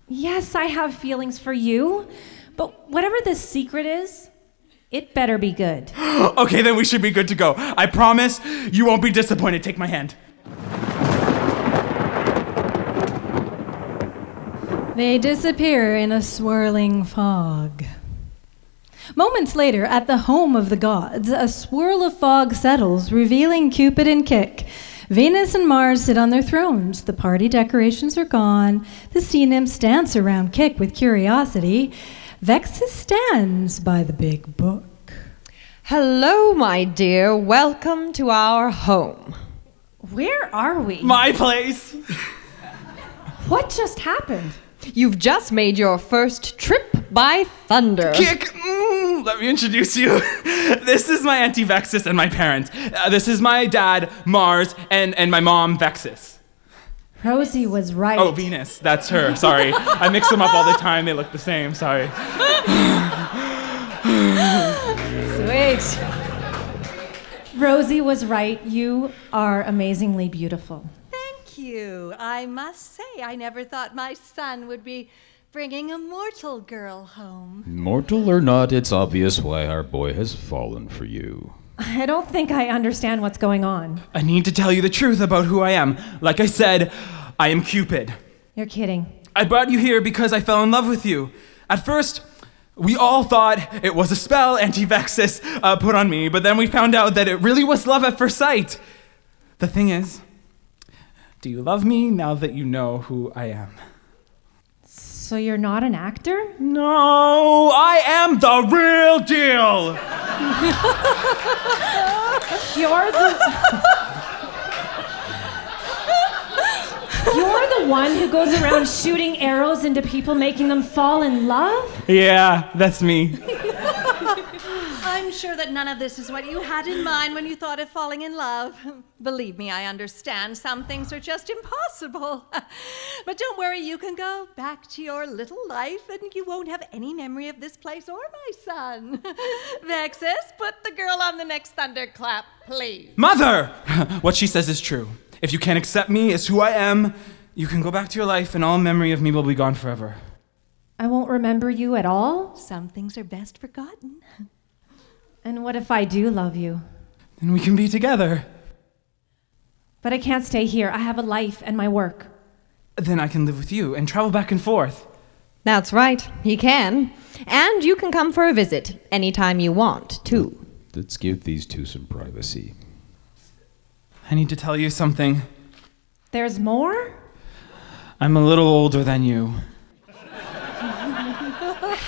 Yes, I have feelings for you. But whatever this secret is, it better be good. Okay, then we should be good to go. I promise you won't be disappointed. Take my hand. They disappear in a swirling fog. Moments later, at the home of the gods, a swirl of fog settles, revealing Cupid and Kick. Venus and Mars sit on their thrones. The party decorations are gone. The sea nymphs dance around Kick with curiosity. Vexus stands by the big book. Hello, my dear. Welcome to our home. Where are we? My place. What just happened? You've just made your first trip by thunder. Kick! Let me introduce you. This is my Auntie Vexus and my parents. This is my dad, Mars, and my mom, Vexus. Rosie was right. Oh, Venus. That's her. Sorry. I mix them up all the time. They look the same. Sorry. Sweet. Rosie was right. You are amazingly beautiful. Thank you. I must say, I never thought my son would be bringing a mortal girl home. Mortal or not, it's obvious why our boy has fallen for you. I don't think I understand what's going on. I need to tell you the truth about who I am. Like I said, I am Cupid. You're kidding. I brought you here because I fell in love with you. At first, we all thought it was a spell Auntie Vexus put on me, but then we found out that it really was love at first sight. The thing is, do you love me now that you know who I am? So you're not an actor? No, I am the real deal. You're the one who goes around shooting arrows into people, making them fall in love? Yeah, that's me. I'm sure that none of this is what you had in mind when you thought of falling in love. Believe me, I understand. Some things are just impossible. But don't worry, you can go back to your little life and you won't have any memory of this place or my son. Vexus, put the girl on the next thunderclap, please. Mother! What she says is true. If you can't accept me as who I am, you can go back to your life and all memory of me will be gone forever. I won't remember you at all? Some things are best forgotten. And what if I do love you? Then we can be together. But I can't stay here. I have a life and my work. Then I can live with you and travel back and forth. That's right, he can. And you can come for a visit anytime you want, too. Let's give these two some privacy. I need to tell you something. There's more? I'm a little older than you.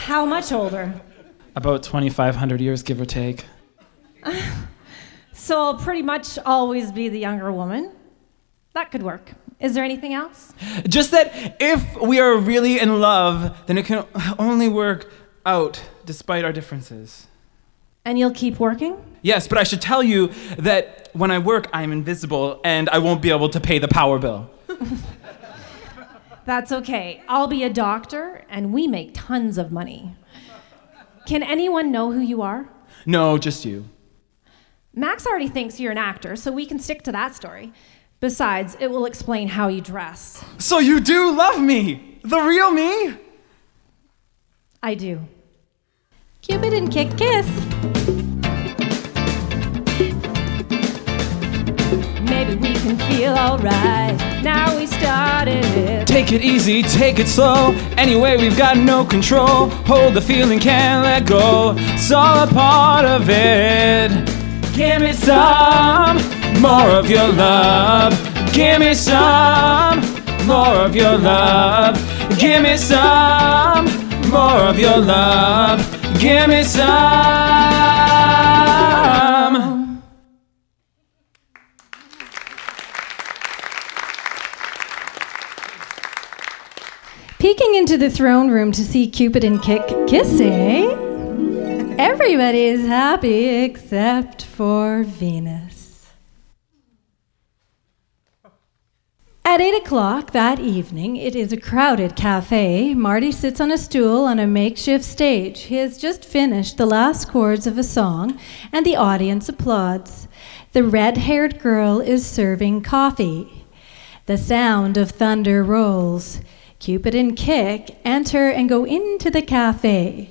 How much older? About 2,500 years, give or take. So I'll pretty much always be the younger woman. That could work. Is there anything else? Just that if we are really in love, then it can only work out despite our differences. And you'll keep working? Yes, but I should tell you that when I work, I'm invisible and I won't be able to pay the power bill. That's okay. I'll be a doctor and we make tons of money. Can anyone know who you are? No, just you. Max already thinks you're an actor, so we can stick to that story. Besides, it will explain how you dress. So you do love me? The real me? I do. Cupid and Kick kiss. Maybe we can feel alright. Now we started it. Take it easy, take it slow. Anyway, we've got no control. Hold the feeling, can't let go. It's all a part of it. Give me some more of your love. Give me some more of your love. Give me some more of your love. Give me some. Peeking into the throne room to see Cupid and Kick kissing, everybody is happy except for Venus. At 8 o'clock that evening, it is a crowded cafe. Marty sits on a stool on a makeshift stage. He has just finished the last chords of a song, and the audience applauds. The red-haired girl is serving coffee. The sound of thunder rolls. Cupid and Kick enter and go into the cafe.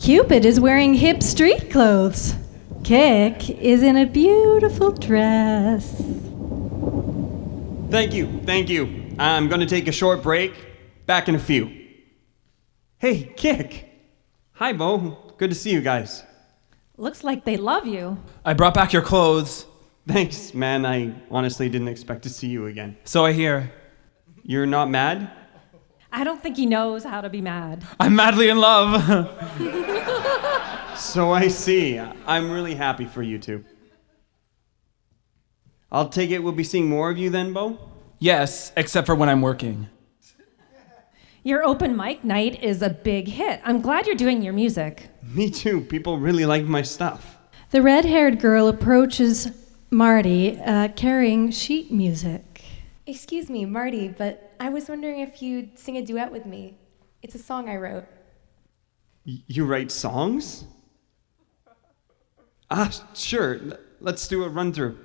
Cupid is wearing hip street clothes. Kick is in a beautiful dress. Thank you, thank you. I'm gonna take a short break. Back in a few. Hey, Kick. Hi, Bo. Good to see you guys. Looks like they love you. I brought back your clothes. Thanks, man. I honestly didn't expect to see you again. So I hear. You're not mad? I don't think he knows how to be mad. I'm madly in love. So I see. I'm really happy for you two. I'll take it we'll be seeing more of you then, Bo? Yes, except for when I'm working. Your open mic night is a big hit. I'm glad you're doing your music. Me too. People really like my stuff. The red-haired girl approaches Marty, carrying sheet music. Excuse me, Marty, but I was wondering if you'd sing a duet with me. It's a song I wrote. You write songs? Sure. Let's do a run-through.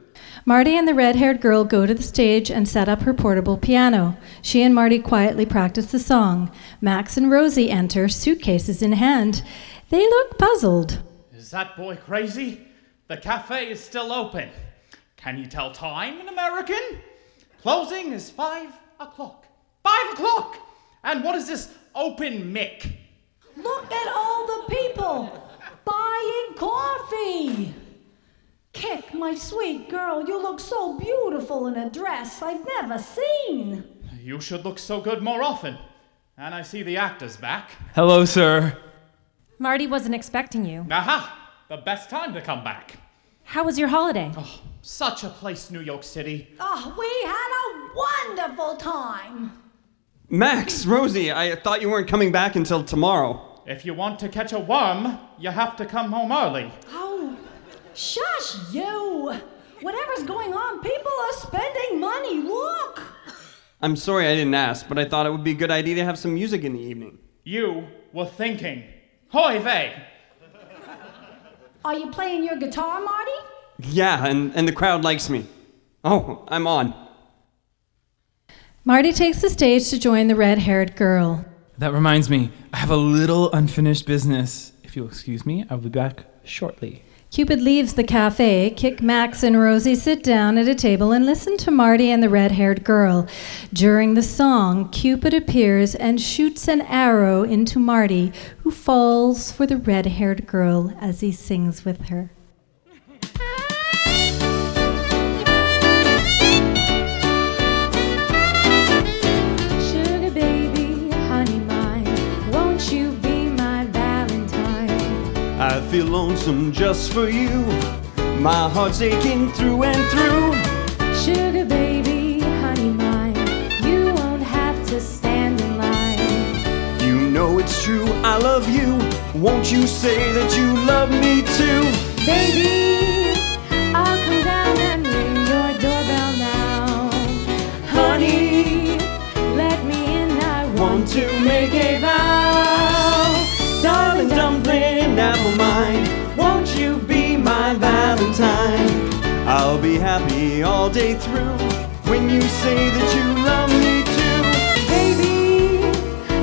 Marty and the red-haired girl go to the stage and set up her portable piano. She and Marty quietly practice the song. Max and Rosie enter, suitcases in hand. They look puzzled. Is that boy crazy? The cafe is still open. Can you tell time in American? Closing is 5 o'clock. 5 o'clock! And what is this open mic? Look at all the people buying coffee. Kick, my sweet girl, you look so beautiful in a dress I've never seen. You should look so good more often. And I see the actor's back. Hello, sir. Marty wasn't expecting you. Aha! The best time to come back. How was your holiday? Oh, such a place, New York City. Oh, we had a wonderful time. Max, Rosie, I thought you weren't coming back until tomorrow. If you want to catch a worm, you have to come home early. Oh, shush you. Whatever's going on, people are spending money. Look. I'm sorry I didn't ask, but I thought it would be a good idea to have some music in the evening. You were thinking. Hoy vey! Are you playing your guitar, Marty? Yeah, and the crowd likes me. Oh, I'm on. Marty takes the stage to join the red-haired girl. That reminds me, I have a little unfinished business. If you'll excuse me, I'll be back shortly. Cupid leaves the cafe. Kick, Max, and Rosie sit down at a table and listen to Marty and the red-haired girl. During the song, Cupid appears and shoots an arrow into Marty, who falls for the red-haired girl as he sings with her. Sugar baby, honey mine, won't you be my Valentine? I feel lonesome just for you. My heart's aching through and through. Sugar baby, honey mine, you won't have to stand in line. You know it's true, I love you. Won't you say that you love me too? Baby, I'll come down and ring your doorbell now. Honey, let me in, I want To make a vow. Darling dumpling, apple mine, won't you be my Valentine? I'll be happy all day through when you say that you love me too. Baby,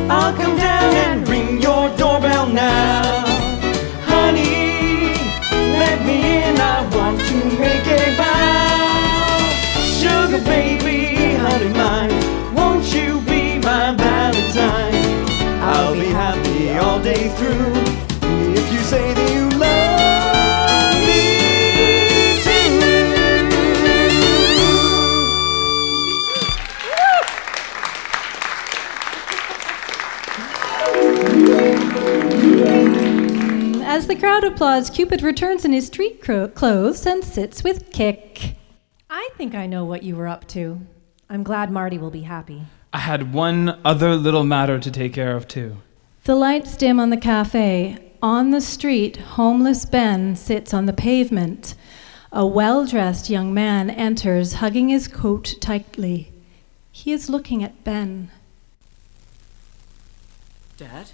I'll come down and ring your doorbell now. Honey, let me in, I want to make a vow. Sugar baby, honey mine, won't you be my Valentine? I'll be happy all day through if you say that you love me too. As the crowd applauds, Cupid returns in his street clothes and sits with Kick. I think I know what you were up to. I'm glad Marty will be happy. I had one other little matter to take care of, too. The lights dim on the cafe. On the street, homeless Ben sits on the pavement. A well-dressed young man enters, hugging his coat tightly. He is looking at Ben. Dad?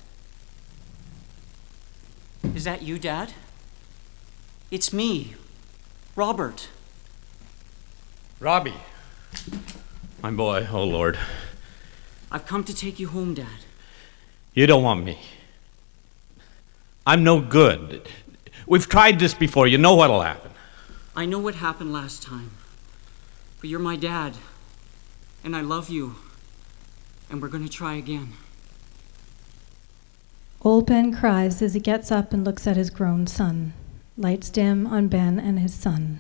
Is that you, Dad? It's me, Robert. Robbie. My boy, oh Lord. I've come to take you home, Dad. You don't want me. I'm no good. We've tried this before. You know what'll happen. I know what happened last time. But you're my dad. And I love you. And we're gonna try again. Old Ben cries as he gets up and looks at his grown son. Lights dim on Ben and his son.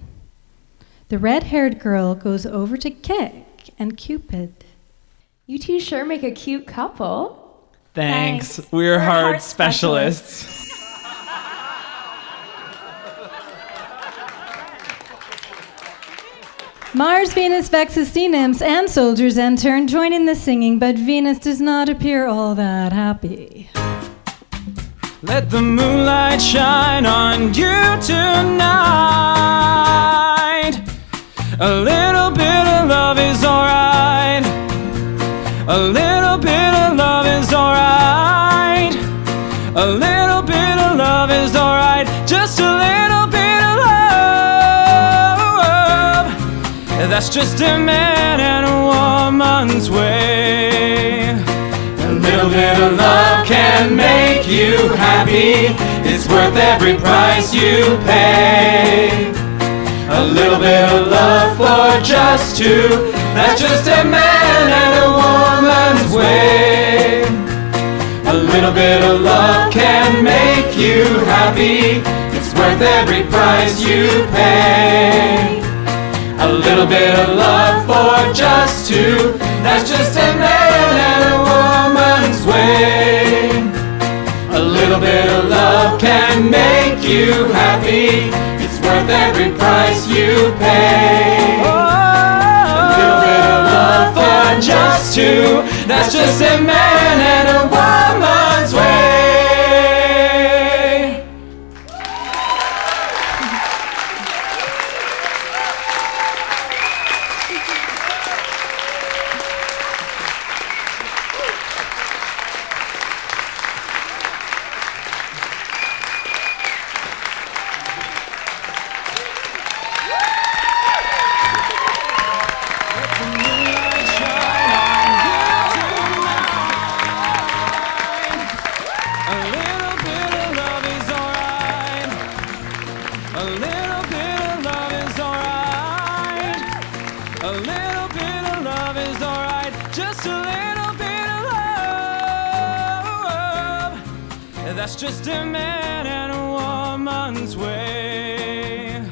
The red-haired girl goes over to Kick and Cupid. You two sure make a cute couple. Thanks. We're heart specialists. Mars, Venus, Vexus, sea nymphs, and soldiers enter and join in the singing, but Venus does not appear all that happy. Let the moonlight shine on you tonight. A little bit of love is alright. A little bit of love is alright. A little bit of love is alright. Just a little bit of love. That's just a man and a woman's way. A little bit of love can make you happy. It's worth every price you pay. A little bit of love for just two. That's just a man and a woman's way. A little bit of love can make you happy. It's worth every price you pay. A little bit of love for just two. That's just a man and a woman's way. A little bit of love can make you happy. It's worth every price you pay. A little bit of love for just two. That's just a man and a woman's way. That's just a man and a woman's way.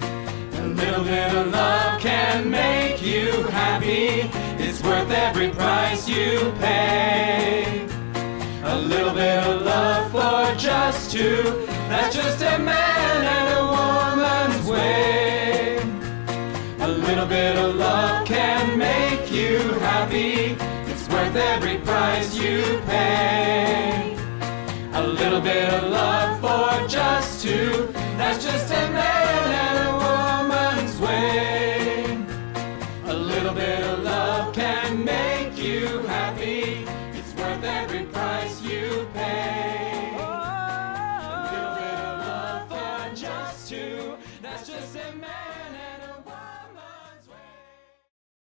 A little bit of love can make you happy. It's worth every price you pay. A little bit of love for just two. That's just a man and a woman's way. A little bit of love can make you happy. It's worth every price you pay. A little bit of love for just two. That's just a man and a